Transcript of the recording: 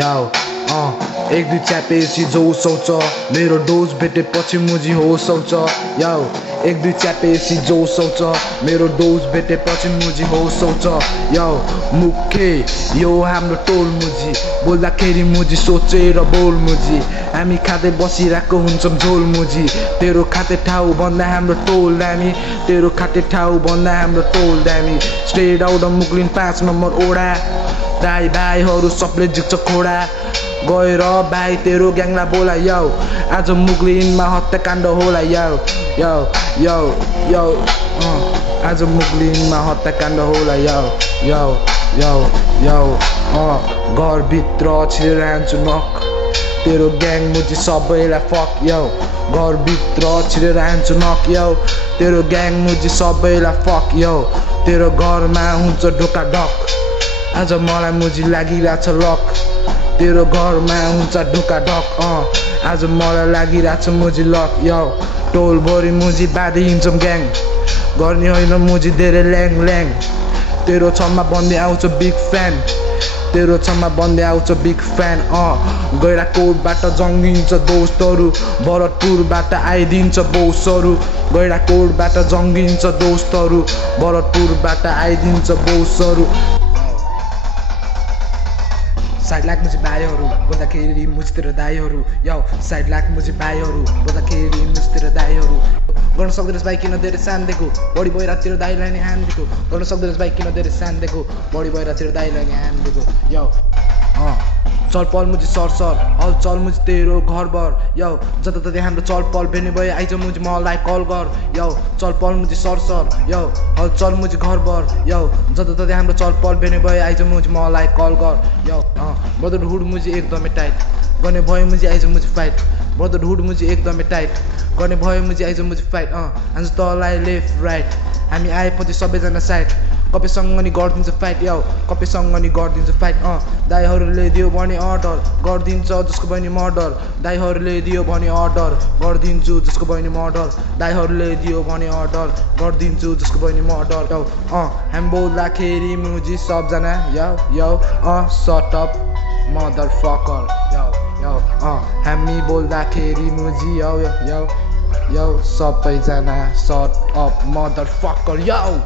याउ एक दुई च्यापेपछि जोस आउँछ मेरो डोज भेटेपछि मुजी होस आउँछ याउ एक दुई च्यापेपछि जोस आउँछ मेरो डोज भेटेपछि मुजी होस आउँछ याउ मुखे यो हाम्रो टोल मुजी बोल्दाखेरि मुजी सोचेर बोल मुजी हामी खाँदै बसिरहेको हुन्छौँ झोल मुजी तेरो खाते ठाउँ भन्दा हाम्रो टोल दामी तेरो खाते ठाउँ भन्दा हाम्रो टोल दामी स्ट्रेट आउट मुक्लिन 5 नम्बर ओडा दाई भाइहरू सबले जित्छ खोडा गएर भाइ तेरो ग्याङलाई बोला याउ आज मुक्लिनमा हत्याकाण्ड होला याउ याउ याउ याउ आज मुक्लिनमा हत्याकाण्ड होला याउ याउ याउ याउ घरभित्र छिरेर हान्छु नक तेरो ग्याङ मुजी सबैलाई फक याउ घरभित्र छिरेर हान्छु नक याउ तेरो ग्याङ मुजी सबैलाई फक याउ तेरो घरमा हुन्छ ढोका ढक आज मलाई मुजी लागिरहेछ लक तेरो घरमा हुन्छ ढोका ढक आज मलाई लागिरहेछ मुजी लक याउ टोलभरि मुजी बाँधी हिँड्छौँ ग्याङ गर्ने होइन मुजी धेरै ल्याङ ल्याङ तेरो छम्मा बन्दै आउँछ बिग फ्यान तेरो छम्मा बन्दै आउँछ बिग फ्यान गैराकोटबाट जङ्गिन्छ दोस्तहरू भरतपुरबाट आइदिन्छ बोसहरू गैराकोटबाट जङ्गिन्छ दोस्तहरू भरतपुरबाट आइदिन्छ बोसहरू साइड लाख मुझे भाइहरू बोल्दाखेरि मुझतिर दाइहरू याउ साइड लाख मुझे भाइहरू बोल्दाखेरि मुझतिर दाइहरू गर्न सक्दैनस् भाइ किन धेरै सान दिएको बढी भइरहेको दाइलाई नै हान दिएको गर्न सक्दैनस् भाइ किन धेरै सान दिएको बढी भइरहेको दाइलाई नै हान दिएको याउ चल पल मुझे सर सर अल चल मुझे तेरो घरबर याउ जताततै हाम्रो चल पल भेट्ने भए आइज मुझे मलाई कल गर याउ चल पल मुझे सर सर याउ अल चल मुझे घरबर याउ जताततै हाम्रो चल पल भेट्ने भए आइज मुझे मलाई कल गर याउ ब्रदरहुड मुझे एकदमै टाइट गर्ने भयो मुझे आइज मुझे फाइट ब्रदरहुड मुझे एकदमै टाइट गर्ने भयो मुझे आइज मुझे फाइट आज तँलाई लेफ्ट राइट हामी आएपछि सबैजना साइड कपेसँग नि गरिदिन्छ फाइट याउ कपेसँग नि गरिदिन्छ फाइट दाइहरूले दियो भने अर्डर गरिदिन्छ जसको बहिनी मर्डर दाइहरूले दियो भने अर्डर गरिदिन्छु जसको बहिनी मर्डर दाइहरूले दियो भने अर्डर गरिदिन्छु जसको बहिनी मर्डर याउ हामी बोल्दाखेरि मुजी सबजना याउ याउ सटअप मदर फकर याउ याउ हामी बोल्दाखेरि मुजी याउ याउ याउ सबैजना सट अप मदर फकर याउ